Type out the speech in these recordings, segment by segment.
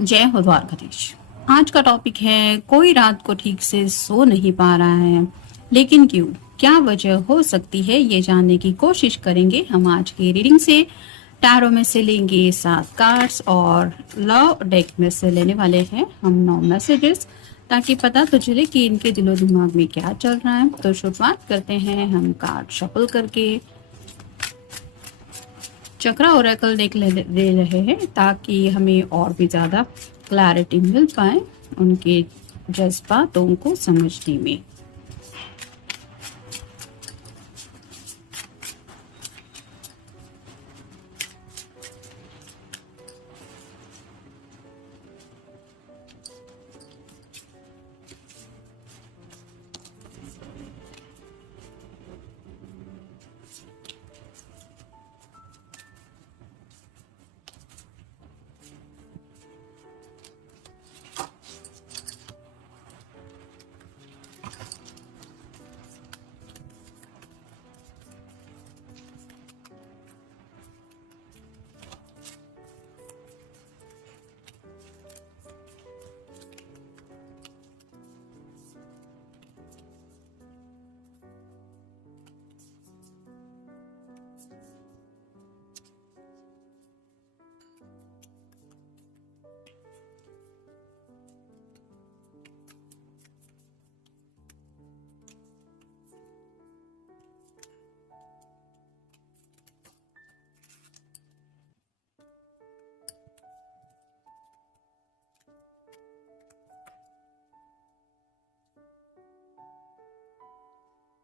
जय हो द्वारकाधीश। आज का टॉपिक है कोई रात को ठीक से सो नहीं पा रहा है, लेकिन क्यों, क्या वजह हो सकती है, ये जानने की कोशिश करेंगे हम आज की रीडिंग से। टैरो में से लेंगे 7 कार्ड्स और लव डेक में से लेने वाले हैं हम 9 मैसेजेस, ताकि पता तो चले कि इनके दिलो दिमाग में क्या चल रहा है। तो शुरुआत करते हैं हम कार्ड शफल करके। चक्रा ओरेकल देख ले रहे हैं ताकि हमें और भी ज़्यादा क्लैरिटी मिल पाए उनके जज्बातों को समझने में।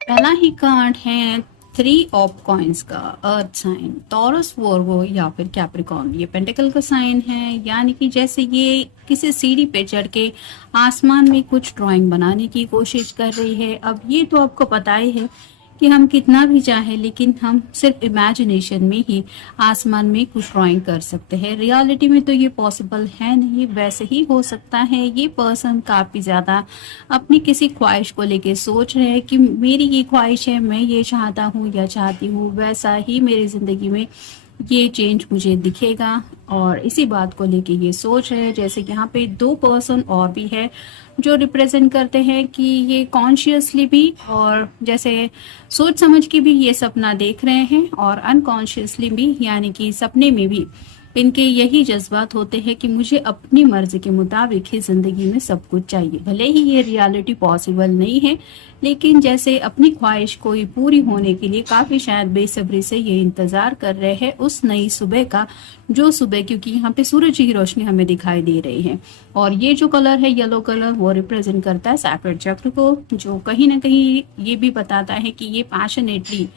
पहला ही कार्ड है 3 ऑफ कॉइंस का अर्थ साइन, टॉरस, वर्गो या फिर कैप्रिकॉर्न। ये पेंटिकल का साइन है, यानी कि जैसे ये किसी सीढ़ी पे चढ़ के आसमान में कुछ ड्राइंग बनाने की कोशिश कर रही है। अब ये तो आपको पता ही है कि हम कितना भी चाहें, लेकिन हम सिर्फ इमेजिनेशन में ही आसमान में कुछ ड्राइंग कर सकते हैं। रियलिटी में तो ये पॉसिबल है नहीं। वैसे ही हो सकता है ये पर्सन काफी ज्यादा अपनी किसी ख्वाहिश को लेके सोच रहे हैं कि मेरी ये ख्वाहिश है, मैं ये चाहता हूँ या चाहती हूँ, वैसा ही मेरी जिंदगी में ये चेंज मुझे दिखेगा, और इसी बात को लेके ये सोच रहे हैं। जैसे यहाँ पे 2 पर्सन और भी है जो रिप्रेजेंट करते हैं कि ये कॉन्शियसली भी और जैसे सोच समझ के भी ये सपना देख रहे हैं, और अनकॉन्शियसली भी यानी कि सपने में भी इनके यही जज्बात होते हैं कि मुझे अपनी मर्जी के मुताबिक ही जिंदगी में सब कुछ चाहिए। भले ही ये रियलिटी पॉसिबल नहीं है, लेकिन जैसे अपनी ख्वाहिश कोई पूरी होने के लिए काफी शायद बेसब्री से ये इंतजार कर रहे हैं उस नई सुबह का, जो सुबह, क्योंकि यहाँ पे सूरज की रोशनी हमें दिखाई दे रही है। और ये जो कलर है येलो कलर, वो रिप्रेजेंट करता है सैक्रेड चक्र को, जो कहीं ना कहीं ये भी बताता है कि ये पैशनेटली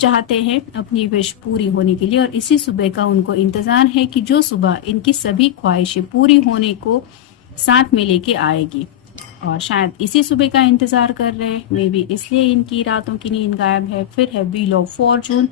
चाहते हैं अपनी विश पूरी होने के लिए, और इसी सुबह का उनको इंतजार है कि जो सुबह इनकी सभी ख्वाहिशें पूरी होने को साथ में लेके आएगी। और शायद इसी सुबह का इंतजार कर रहे हैं, मे बी इसलिए इनकी रातों की नींद गायब है। फिर है व्हील ऑफ फॉर्चून।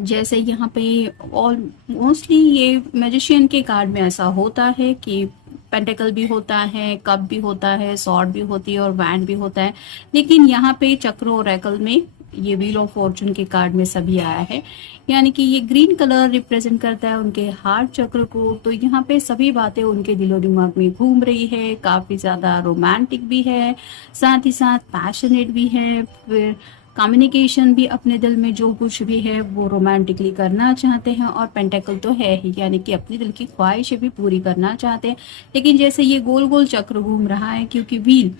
जैसे यहाँ पे ऑल मोस्टली ये मैजिशियन के कार्ड में ऐसा होता है कि पेंटिकल भी होता है, कप भी होता है, सॉर्ड भी होती है और वैंड भी होता है, लेकिन यहाँ पे चक्र और रैकल में ये व्हील ऑफ फॉर्चून के कार्ड में सभी आया है, यानी कि ये ग्रीन कलर रिप्रेजेंट करता है उनके हार्ट चक्र को। तो यहाँ पे सभी बातें उनके दिलो दिमाग में घूम रही है, काफी ज्यादा रोमांटिक भी है, साथ ही साथ पैशनेट भी है, फिर कम्युनिकेशन भी, अपने दिल में जो कुछ भी है वो रोमांटिकली करना चाहते हैं, और पेंटेकल तो है ही, यानी कि अपने दिल की ख्वाहिशें भी पूरी करना चाहते हैं। लेकिन जैसे ये गोल गोल चक्र घूम रहा है, क्योंकि व्हील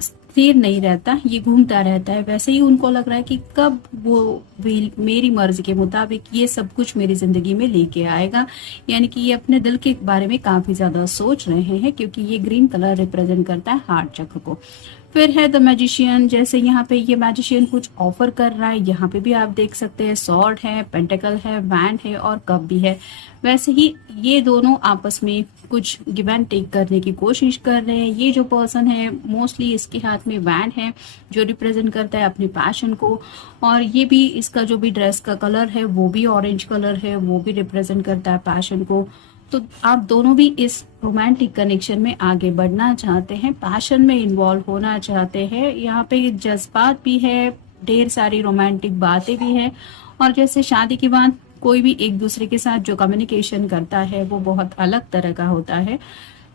स्थिर नहीं रहता, ये घूमता रहता है, वैसे ही उनको लग रहा है कि कब वो व्हील मेरी मर्जी के मुताबिक ये सब कुछ मेरी जिंदगी में लेके आएगा। यानी कि ये अपने दिल के बारे में काफी ज्यादा सोच रहे हैं, क्योंकि ये ग्रीन कलर रिप्रेजेंट करता है हार्ट चक्र को। फिर है द मैजिशियन। जैसे यहाँ पे ये मैजिशियन कुछ ऑफर कर रहा है, यहाँ पे भी आप देख सकते हैं सॉर्ड है, पेंटिकल है, वैंड है और कप भी है। वैसे ही ये दोनों आपस में कुछ गिव एंड टेक करने की कोशिश कर रहे हैं। ये जो पर्सन है मोस्टली इसके हाथ में वैंड है, जो रिप्रेजेंट करता है अपने पैशन को, और ये भी इसका जो भी ड्रेस का कलर है वो भी ऑरेंज कलर है, वो भी रिप्रेजेंट करता है पैशन को। तो आप दोनों भी इस रोमांटिक कनेक्शन में आगे बढ़ना चाहते हैं, पैशन में इन्वॉल्व होना चाहते हैं। यहाँ पे जज्बात भी है, ढेर सारी रोमांटिक बातें भी है, और जैसे शादी के बाद कोई भी एक दूसरे के साथ जो कम्युनिकेशन करता है वो बहुत अलग तरह का होता है।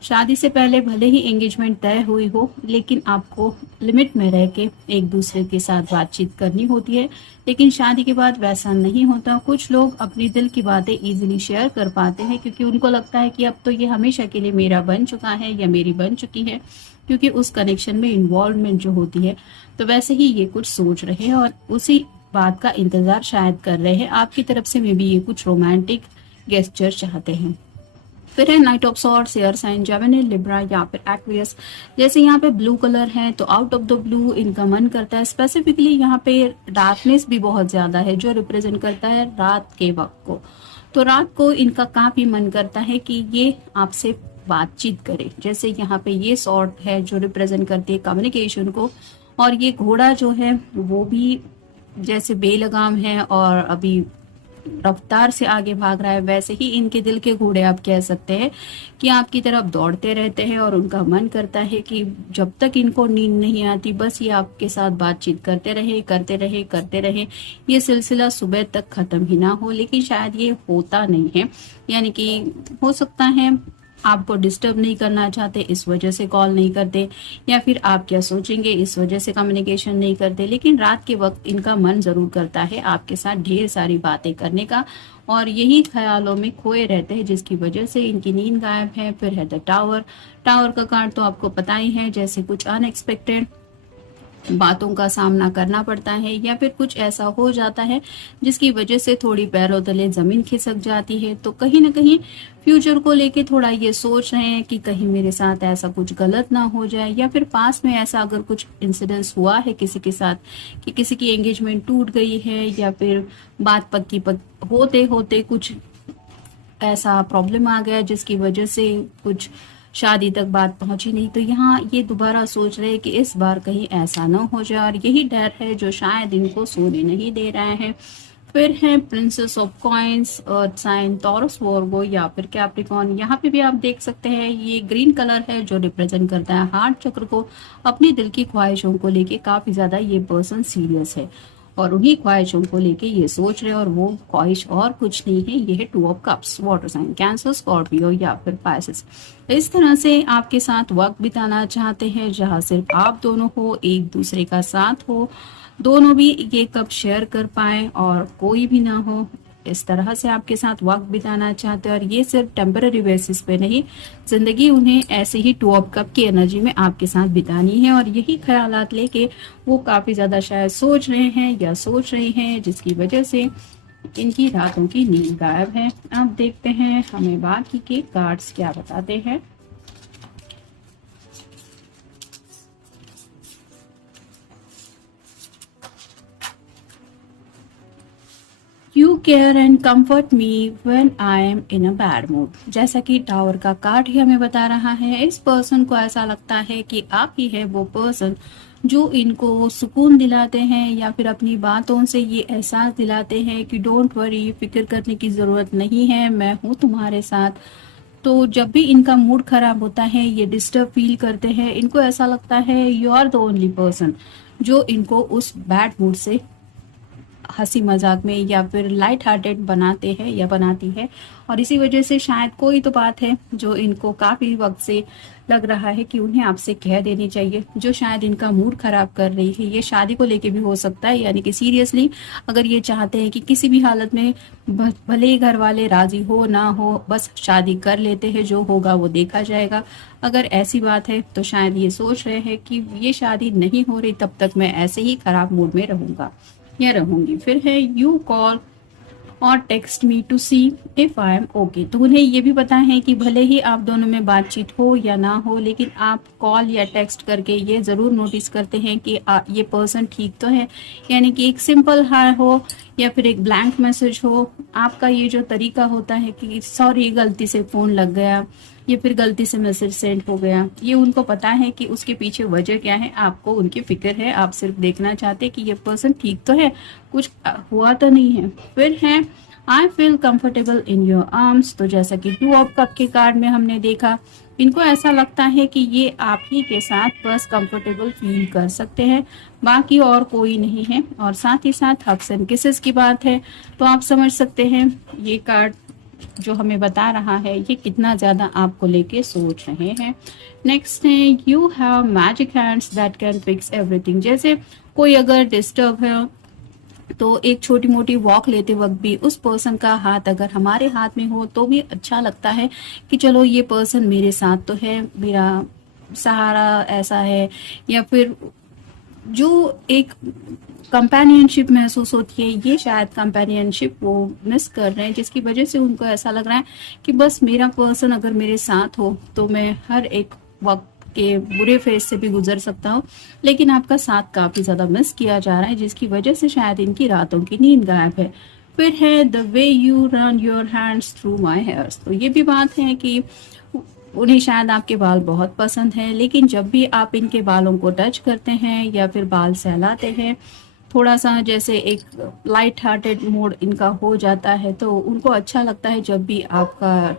शादी से पहले भले ही एंगेजमेंट तय हुई हो, लेकिन आपको लिमिट में रह के एक दूसरे के साथ बातचीत करनी होती है। लेकिन शादी के बाद वैसा नहीं होता। कुछ लोग अपनी दिल की बातें इजीली शेयर कर पाते हैं क्योंकि उनको लगता है कि अब तो ये हमेशा के लिए मेरा बन चुका है या मेरी बन चुकी है, क्योंकि उस कनेक्शन में इन्वॉल्वमेंट जो होती है। तो वैसे ही ये कुछ सोच रहे हैं और उसी बात का इंतजार शायद कर रहे हैं। आपकी तरफ से मे भी ये कुछ रोमांटिक गेस्चर चाहते हैं। फिर है knight of swords, air sign Gemini, Libra या फिर एक्वेरियस। जैसे यहाँ पे ब्लू कलर है तो आउट ऑफ द ब्लू इनका मन करता है। स्पेसिफिकली यहाँ पे डार्कनेस भी बहुत ज्यादा है जो रिप्रेजेंट करता है रात के वक्त को। तो रात को इनका काफी मन करता है कि ये आपसे बातचीत करे। जैसे यहाँ पे ये सॉर्ड है जो रिप्रेजेंट करती है कम्युनिकेशन को, और ये घोड़ा जो है वो भी जैसे बेलगाम है और अभी रफ्तार से आगे भाग रहा है, वैसे ही इनके दिल के घोड़े आप कह सकते हैं कि आपकी तरफ दौड़ते रहते हैं और उनका मन करता है कि जब तक इनको नींद नहीं आती बस ये आपके साथ बातचीत करते रहे करते रहे करते रहे, ये सिलसिला सुबह तक खत्म ही ना हो। लेकिन शायद ये होता नहीं है, यानी कि हो सकता है आपको डिस्टर्ब नहीं करना चाहते इस वजह से कॉल नहीं करते, या फिर आप क्या सोचेंगे इस वजह से कम्युनिकेशन नहीं करते। लेकिन रात के वक्त इनका मन जरूर करता है आपके साथ ढेर सारी बातें करने का, और यही ख्यालों में खोए रहते हैं जिसकी वजह से इनकी नींद गायब है। फिर है द टावर। टावर का कार्ड तो आपको पता ही है, जैसे कुछ अनएक्सपेक्टेड बातों का सामना करना पड़ता है या फिर कुछ ऐसा हो जाता है जिसकी वजह से थोड़ी पैरों तले जमीन खिसक जाती है। तो कहीं ना कहीं फ्यूचर को लेके थोड़ा ये सोच रहे हैं कि कहीं मेरे साथ ऐसा कुछ गलत ना हो जाए, या फिर पास में ऐसा अगर कुछ इंसिडेंस हुआ है किसी के साथ कि किसी की एंगेजमेंट टूट गई है या फिर बात पक्की होते होते कुछ ऐसा प्रॉब्लम आ गया जिसकी वजह से कुछ शादी तक बात पहुंची नहीं। तो यहाँ ये दोबारा सोच रहे हैं कि इस बार कहीं ऐसा ना हो जाए, और यही डर है जो शायद इनको सोने नहीं दे रहा है। फिर है princess of coins, earth sign, Taurus, Virgo या फिर कैप्रिकॉर्न। यहाँ पे भी आप देख सकते हैं ये ग्रीन कलर है जो रिप्रेजेंट करता है हार्ट चक्र को। अपनी दिल की ख्वाहिशों को लेके काफी ज्यादा ये पर्सन सीरियस है और उन्हीं ख्वाहिशों को लेके ये सोच रहे हैं, और वो ख्वाहिश और कुछ नहीं है, ये है two of cups, water sign, Cancer, Scorpio या फिर पाइसेस। इस तरह से आपके साथ वक्त बिताना चाहते हैं जहां सिर्फ आप दोनों हो, एक दूसरे का साथ हो, दोनों भी ये कप शेयर कर पाए और कोई भी ना हो। इस तरह से आपके साथ वक्त बिताना चाहते हैं, और ये सिर्फ टेम्पररी बेसिस पे नहीं, जिंदगी उन्हें ऐसे ही टू ऑफ कप की एनर्जी में आपके साथ बितानी है। और यही ख्यालात लेके वो काफी ज्यादा शायद सोच रहे हैं या सोच रही हैं, जिसकी वजह से इनकी रातों की नींद गायब है। अब देखते हैं हमें बाकी के कार्ड्स क्या बताते हैं। You care and comfort me when I am in a bad mood. जैसा कि टावर का कार्ड ही हमें बता रहा है, इस पर्सन को ऐसा लगता है कि आप ही है वो पर्सन जो इनको सुकून दिलाते हैं या फिर अपनी बातों से ये एहसास दिलाते हैं कि डोंट वरी, फिक्र करने की जरूरत नहीं है, मैं हूँ तुम्हारे साथ। तो जब भी इनका मूड खराब होता है ये डिस्टर्ब फील करते हैं, इनको ऐसा लगता है you are the only person जो इनको उस बैड मूड से हंसी मजाक में या फिर लाइट हार्टेड बनाते हैं या बनाती है। और इसी वजह से शायद कोई तो बात है जो इनको काफी वक्त से लग रहा है कि उन्हें आपसे कह देनी चाहिए, जो शायद इनका मूड खराब कर रही है। ये शादी को लेके भी हो सकता है, यानी कि सीरियसली अगर ये चाहते हैं कि किसी भी हालत में भले ही घर वाले राजी हो ना हो, बस शादी कर लेते हैं, जो होगा वो देखा जाएगा। अगर ऐसी बात है तो शायद ये सोच रहे हैं कि ये शादी नहीं हो रही तब तक मैं ऐसे ही खराब मूड में रहूंगा या रहूंगी। फिर है यू कॉल और text me to see if I am okay. तो उन्हें ये भी पता है कि भले ही आप दोनों में बातचीत हो या ना हो, लेकिन आप कॉल या टेक्स्ट करके ये जरूर नोटिस करते हैं कि ये पर्सन ठीक तो है। यानी कि एक सिंपल हाय हो या फिर एक ब्लैंक मैसेज हो, आपका ये जो तरीका होता है कि सॉरी गलती से फोन लग गया या फिर गलती से मैसेज सेंड हो गया, ये उनको पता है कि उसके पीछे वजह क्या है। आपको उनकी फिक्र है, आप सिर्फ देखना चाहते हैं कि ये पर्सन ठीक तो है, कुछ हुआ तो नहीं है। फिर है I feel comfortable in your arms. तो जैसा कि टू ऑफ कप के कार्ड में हमने देखा इनको ऐसा लगता है कि ये आप ही के साथ बस कंफर्टेबल फील कर सकते हैं, बाकी और कोई नहीं है। और साथ ही साथ हग्स एंड किसेस की बात है तो आप समझ सकते हैं ये कार्ड जो हमें बता रहा है ये कितना ज़्यादा आपको लेके सोच रहे हैं। नेक्स्ट है you have magic hands that can fix everything. जैसे कोई अगर डिस्टर्ब है तो एक छोटी मोटी वॉक लेते वक्त भी उस पर्सन का हाथ अगर हमारे हाथ में हो तो भी अच्छा लगता है कि चलो ये पर्सन मेरे साथ तो है, मेरा सहारा ऐसा है। या फिर जो एक कंपेनियनशिप महसूस होती है, ये शायद कंपेनियनशिप वो मिस कर रहे हैं, जिसकी वजह से उनको ऐसा लग रहा है कि बस मेरा पर्सन अगर मेरे साथ हो तो मैं हर एक वक्त के बुरे फेज से भी गुजर सकता हूँ। लेकिन आपका साथ काफी ज्यादा मिस किया जा रहा है, जिसकी वजह से शायद इनकी रातों की नींद गायब है। फिर है the way you run your hands through my hairs. तो ये भी बात है कि उन्हें शायद आपके बाल बहुत पसंद है, लेकिन जब भी आप इनके बालों को टच करते हैं या फिर बाल सहलाते हैं, थोड़ा सा जैसे एक लाइट हार्टेड मूड इनका हो जाता है, तो उनको अच्छा लगता है जब भी आपका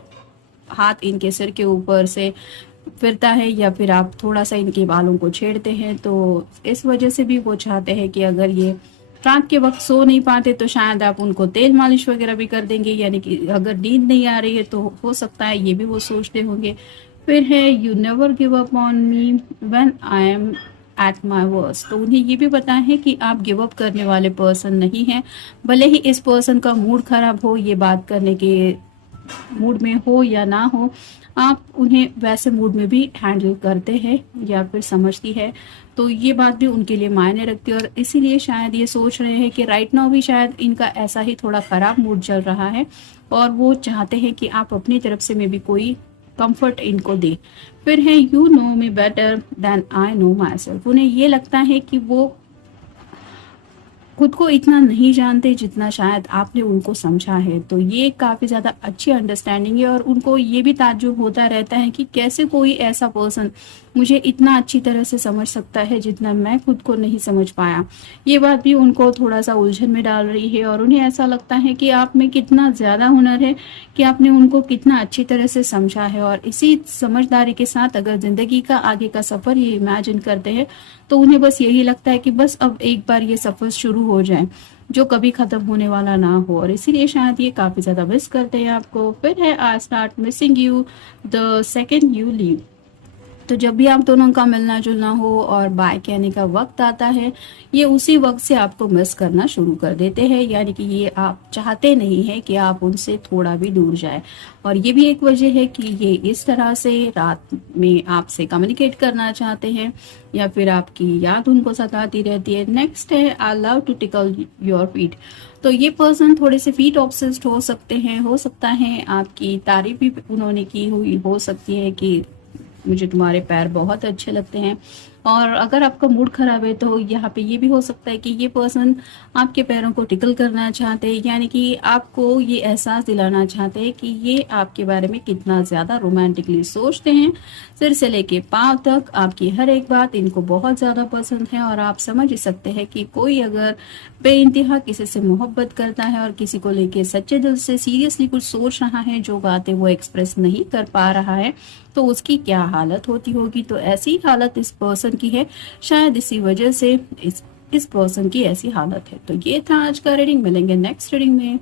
हाथ इनके सिर के ऊपर से फिरता है या फिर आप थोड़ा सा इनके बालों को छेड़ते हैं। तो इस वजह से भी वो चाहते हैं कि अगर ये रात के वक्त सो नहीं पाते तो शायद आप उनको तेल मालिश वगैरह भी कर देंगे, यानी कि अगर नींद नहीं आ रही है तो हो सकता है ये भी वो सोचते होंगे। फिर है you never give up on me when I am at my worst. तो उन्हें ये भी पता है कि आप गिव अप करने वाले पर्सन नहीं हैं, भले ही इस पर्सन का मूड खराब हो, ये बात करने के मूड में हो या ना हो, आप उन्हें वैसे मूड में भी हैंडल करते हैं या फिर समझती है। तो ये बात भी उनके लिए मायने रखती है और इसीलिए शायद ये सोच रहे हैं कि राइट नाउ भी शायद इनका ऐसा ही थोड़ा खराब मूड चल रहा है और वो चाहते हैं कि आप अपनी तरफ से में भी कोई कंफर्ट इनको दे। फिर है you know me better than I know myself. उन्हें ये लगता है कि वो खुद को इतना नहीं जानते जितना शायद आपने उनको समझा है। तो ये काफी ज्यादा अच्छी अंडरस्टैंडिंग है और उनको ये भी ताज्जुब होता रहता है कि कैसे कोई ऐसा पर्सन मुझे इतना अच्छी तरह से समझ सकता है जितना मैं खुद को नहीं समझ पाया। ये बात भी उनको थोड़ा सा उलझन में डाल रही है और उन्हें ऐसा लगता है कि आप में कितना ज्यादा हुनर है, कि आपने उनको कितना अच्छी तरह से समझा है। और इसी समझदारी के साथ अगर जिंदगी का आगे का सफर ये इमेजिन करते हैं तो उन्हें बस यही लगता है कि बस अब एक बार ये सफर शुरू हो जाए जो कभी खत्म होने वाला ना हो, और इसीलिए शायद ये काफी ज्यादा मिस करते हैं आपको। फिर है I start missing you the second you leave. तो जब भी आप दोनों का मिलना जुलना हो और बाय कहने का वक्त आता है, ये उसी वक्त से आपको मिस करना शुरू कर देते हैं, यानी कि ये आप चाहते नहीं है कि आप उनसे थोड़ा भी दूर जाए। और ये भी एक वजह है कि ये इस तरह से रात में आपसे कम्युनिकेट करना चाहते हैं या फिर आपकी याद उनको सताती रहती है। नेक्स्ट है I love to tickle your feet. तो ये पर्सन थोड़े से फीट ऑब्सेस्ड हो सकते हैं, हो सकता है आपकी तारीफ भी उन्होंने की हुई हो सकती है कि मुझे तुम्हारे पैर बहुत अच्छे लगते हैं। और अगर आपका मूड खराब है तो यहाँ पे ये भी हो सकता है कि ये पर्सन आपके पैरों को टिकल करना चाहते हैं, यानी कि आपको ये एहसास दिलाना चाहते हैं कि ये आपके बारे में कितना ज्यादा रोमांटिकली सोचते हैं। सिर से लेके पांव तक आपकी हर एक बात इनको बहुत ज्यादा पसंद है और आप समझ ही सकते हैं कि कोई अगर बेइंतहा किसी से मोहब्बत करता है और किसी को लेके सच्चे दिल से सीरियसली कुछ सोच रहा है, जो बातें वो एक्सप्रेस नहीं कर पा रहा है, तो उसकी क्या हालत होती होगी। तो ऐसी हालत इस पर्सन की है, शायद इसी वजह से इस पर्सन की ऐसी हालत है। तो ये था आज का रीडिंग, मिलेंगे नेक्स्ट रीडिंग में।